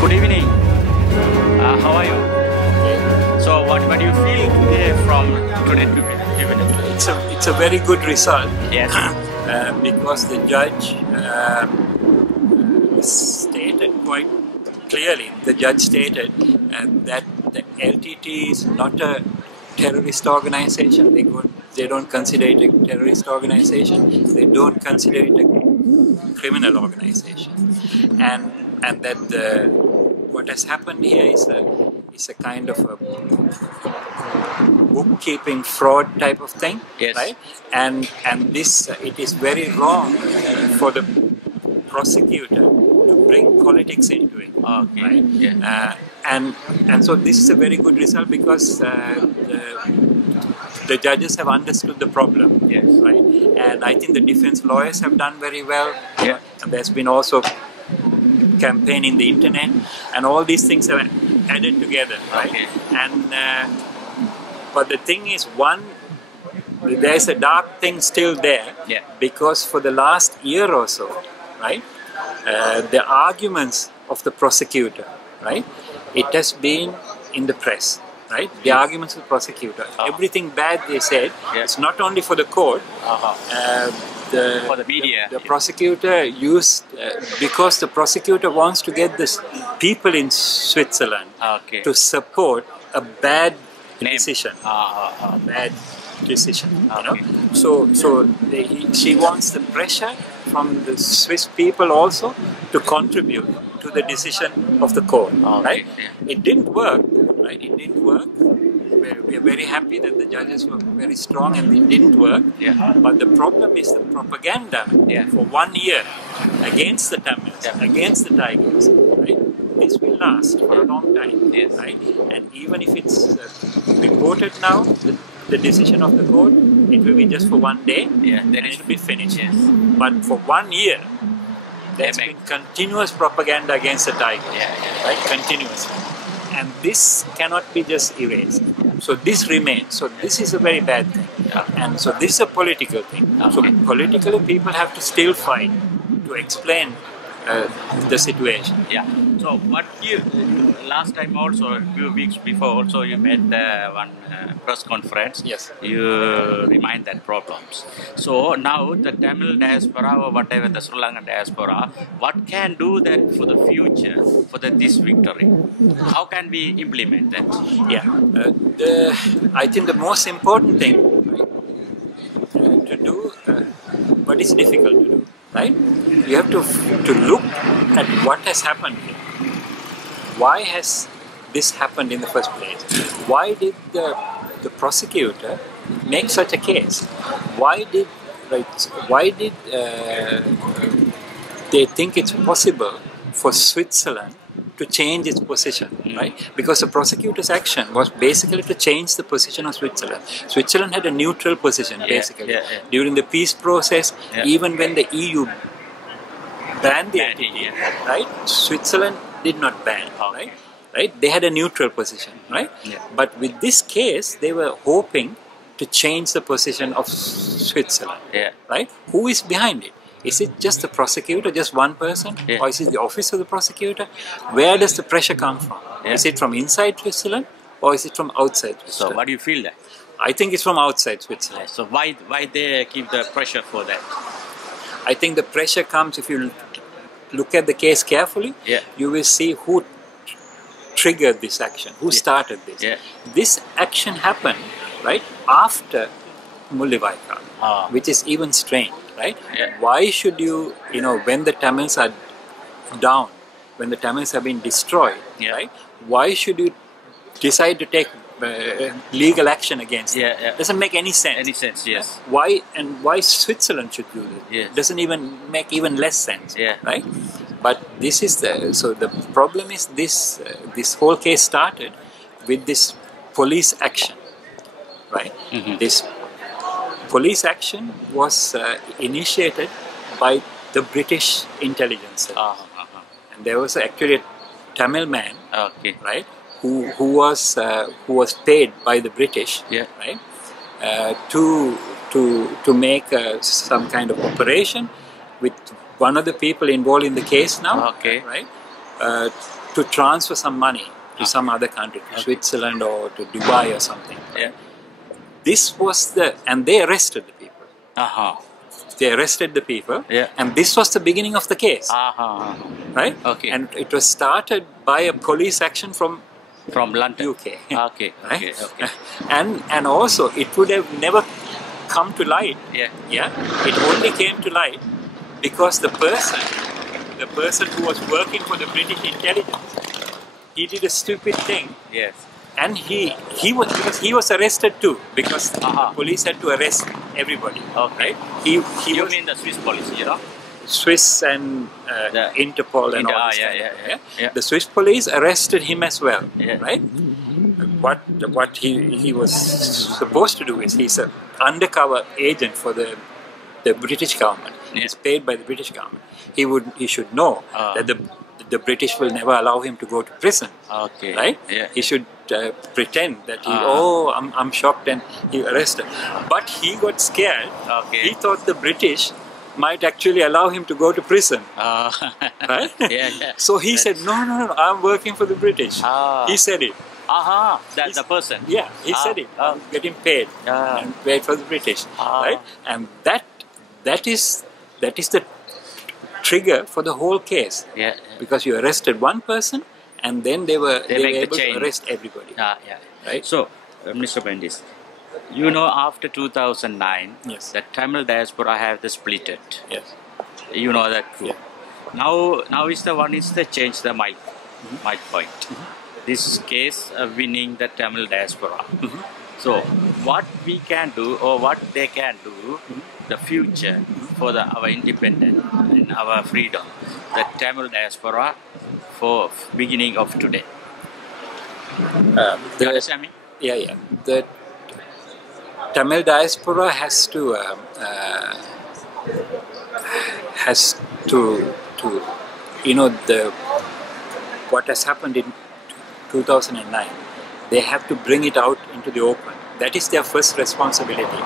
Good evening. How are you? Okay. So, what do you feel today from today to evening? It's a very good result. Yes. Because the judge stated quite clearly. The judge stated that the LTT is not a terrorist organization. They don't consider it a terrorist organization. They don't consider it a criminal organization, and that what has happened here is a kind of a bookkeeping fraud type of thing, yes. Right? And this it is very wrong for the prosecutor to bring politics into it. Okay. Right? Yeah. And so this is a very good result because the judges have understood the problem, yes. Right? And I think the defense lawyers have done very well. Yeah. And there's been also campaign in the internet, and all these things are added together, right? Okay. And but the thing is, there's a dark thing still there, yeah. Because for the last year or so, right, the arguments of the prosecutor, right, it has been in the press. Right? The arguments of the prosecutor, everything bad they said, it's not only for the court, for the media. The prosecutor used, because the prosecutor wants to get the people in Switzerland to support a bad decision. Bad decision, you know. So she wants the pressure from the Swiss people also to contribute to the decision of the court, right? Yeah. It didn't work, right? It didn't work. We are very happy that the judges were very strong and it didn't work. Yeah. But the problem is the propaganda for 1 year against the Tamils, against the Tigers, right? This will last for a long time, right? And even if it's reported now, the decision of the court, it will be just for 1 day, then it will be finished. Yes. But for 1 year, there's been continuous propaganda against the Tigers, right? Continuously. And this cannot be just erased. So this remains. So this is a very bad thing. And so this is a political thing. So politically people have to still fight to explain the situation. Yeah. So what you, last time also, a few weeks before also you made one press conference. Yes. You remind that problems. So now the Tamil diaspora or whatever the Sri Lankan diaspora, what can do that for the future, for this victory? How can we implement that? Yeah. I think the most important thing to do, but it's difficult to do, right? You have to look at what has happened here. Why has this happened in the first place? Why did the prosecutor make such a case? Why did they think it's possible for Switzerland to change its position, right? Because the prosecutor's action was basically to change the position of Switzerland. Switzerland had a neutral position, basically. During the peace process, even when the EU banned the LTT, right? Switzerland did not ban, right? right? They had a neutral position, right? Yeah. But with this case, they were hoping to change the position of Switzerland, Yeah. right? Who is behind it? Is it just the prosecutor, just one person? Yeah. Or is it the office of the prosecutor? Where does the pressure come from? Yeah. Is it from inside Switzerland or is it from outside So Switzerland? what do you feel that? I think it's from outside Switzerland. So why they keep the pressure for that? I think the pressure comes if you look at the case carefully, Yeah. you will see who triggered this action, who started this. Yeah. This action happened, right, after Mullivaikkal, which is even strange, right? Yeah. Why should you, when the Tamils are down, when the Tamils have been destroyed, Yeah. right? Why should you decide to take legal action against them? Yeah. Doesn't make any sense. Any sense? Yes. Why Switzerland should do this? Yes. Doesn't even make even less sense. Yeah. Right. But this is the problem is this this whole case started with this police action, right? Mm-hmm. This police action was initiated by the British intelligence service. And there was actually a Tamil man, Okay. right, who was paid by the British, Yeah. right, to make some kind of operation with one of the people involved in the case now, Okay. right, to transfer some money to some other country, to Switzerland or to Dubai or something. Yeah. This was and they arrested the people. They arrested the people, Yeah. and this was the beginning of the case, right? Okay. And it was started by a police action from London. UK. Okay. Right? Okay. And also it would have never come to light. Yeah. Yeah, it only came to light because the person who was working for the British intelligence, he did a stupid thing, Yes. and he was arrested too because police had to arrest everybody. Okay. Right? He You was mean the Swiss police, you know? Swiss and The- Interpol and all this yeah, kind of- yeah. The Swiss police arrested him as well, Yeah. right? What he was supposed to do is he's an undercover agent for the British government. Yeah. He's paid by the British government. He should know that the British will never allow him to go to prison. Okay. Right? Yeah. He should pretend that I'm shocked and he arrested. But he got scared. Okay. He thought the British might actually allow him to go to prison. Right? Yeah. So he said, no, I'm working for the British. He said it. That's the person. Yeah, he said it. I'm getting paid and paid for the British. Right? And that is the trigger for the whole case. Yeah. Because you arrested one person and then they were make the able chain. to arrest everybody. Yeah. Right? So, Mr. Mendis, you know, after 2009, Yes. the Tamil diaspora have the split it. Yes. You know that. Yeah. Now is the change the mic point. This case winning the Tamil diaspora. So what we can do or what they can do, the future for our independence and our freedom, the Tamil diaspora for beginning of today. You understand me? Yeah. The Tamil diaspora has to what has happened in 2009. They have to bring it out into the open. That is their first responsibility.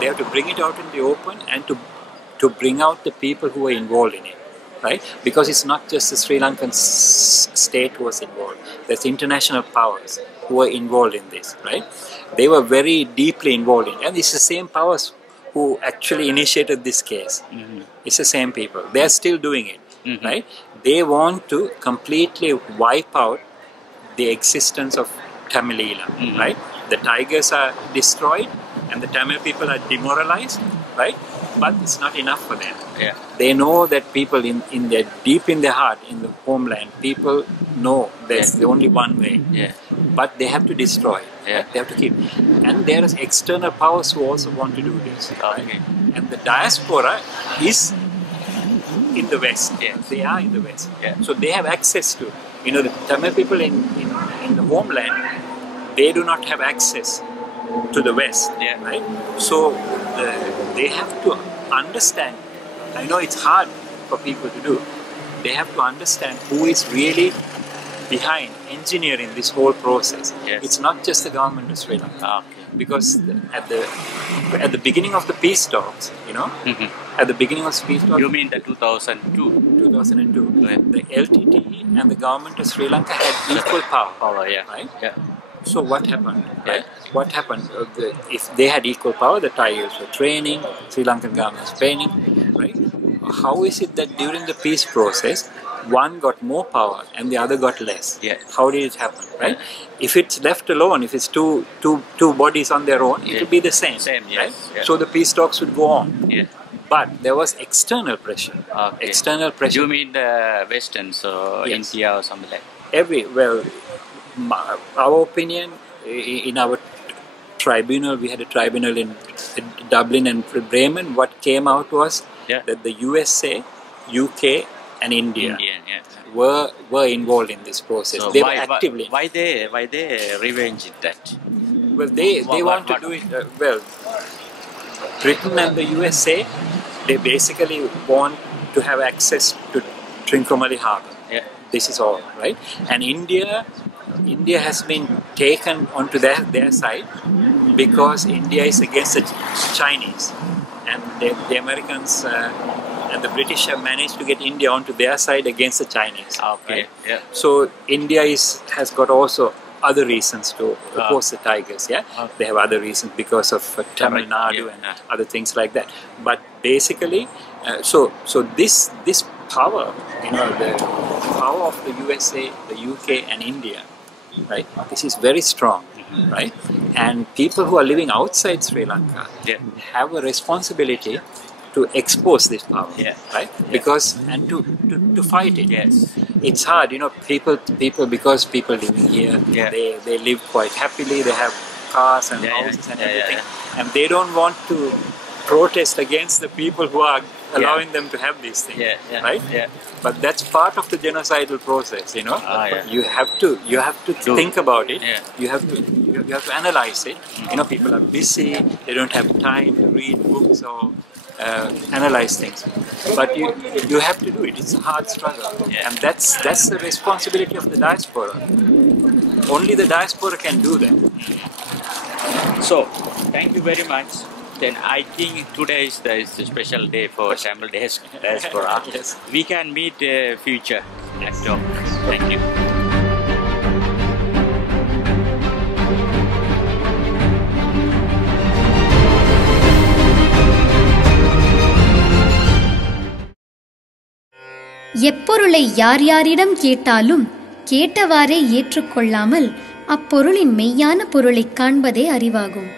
They have to bring it out in the open and to bring out the people who are involved in it, right? Because it's not just the Sri Lankan state who was involved. There's international powers who are involved in this, right? They were very deeply involved in it. And it's the same powers who actually initiated this case. It's the same people. They're still doing it, right? They want to completely wipe out the existence of Tamilila, right? The tigers are destroyed and the Tamil people are demoralized, right? But it's not enough for them. Yeah. They know that people in their deep in their heart, in the homeland, people know there's the only one way. Yeah. But they have to destroy. Yeah. Right? They have to keep. And there is external powers who also want to do this. Right? Okay. And the diaspora is in the West. Yes. They are in the West. Yeah. So they have access to, the Tamil people in the homeland, they do not have access to the West. Yeah. Right? So they have to understand. I know it's hard for people to do. They have to understand who is really behind engineering this whole process. Yes. It's not just the government of Sri Lanka. Okay. Because at the beginning of the peace talks, at the beginning of peace talks, You mean the 2002? 2002, Yeah. the LTTE and the government of Sri Lanka had equal power. Power, yeah. Right? Yeah. So what happened? Yeah. Right? What happened? If they had equal power, the Tigers were training, Sri Lankan government was training, right? How is it that during the peace process, one got more power and the other got less? Yeah. How did it happen? Right? If it's left alone, if it's two bodies on their own, it Yeah. would be the same. Same, yes. Right? Yeah. So the peace talks would go on. Yeah. But there was external pressure. Okay. External pressure. You mean the Western, so Yes. India or something like that? Our opinion in our tribunal, we had a tribunal in Dublin and Bremen. What came out was Yeah. that the USA, UK, and India Indian, yeah. were involved in this process. So They were actively. why they revenge that? Well, they What- want what- to do it. Britain and the USA, they basically want to have access to Trincomalee Harbour. Yeah. This is all, right? And India has been taken onto their side because India is against the Chinese, and the Americans and the British have managed to get India onto their side against the Chinese. Okay. Right? Yeah. So India has got also other reasons to oppose the Tigers. Yeah, Okay. they have other reasons because of Tamil Nadu Yeah. and other things like that. But basically, so this power, the power of the USA, the UK, and India, right? This is very strong, right? And people who are living outside Sri Lanka Yeah. have a responsibility to expose this power, Yeah. right? Because and to fight it. Yes. It's hard, people because people living here, Yeah. they live quite happily. They have cars and Yeah, yeah. houses and Yeah, yeah, everything, and they don't want to protest against the people who are allowing them to have these things, Yeah, yeah, right? yeah. But that's part of the genocidal process, Yeah. You have to think about it. Yeah. You have to analyze it. People are busy. They don't have time to read books or analyze things. But you have to do it. It's a hard struggle, Yeah. and that's the responsibility of the diaspora. Only the diaspora can do that. So, thank you very much. Then I think today is the special day for Tamil diaspora. Yes. We can meet future next talk. Thank you. எப்பொருளை யார் யாரிடம் கேட்டாலும் கேட்டவாறே ஏற்றுக்கொள்ளாமல் அப்பொருளின் மெய்யான பொருளைக் காண்பதே அறிவாகும்.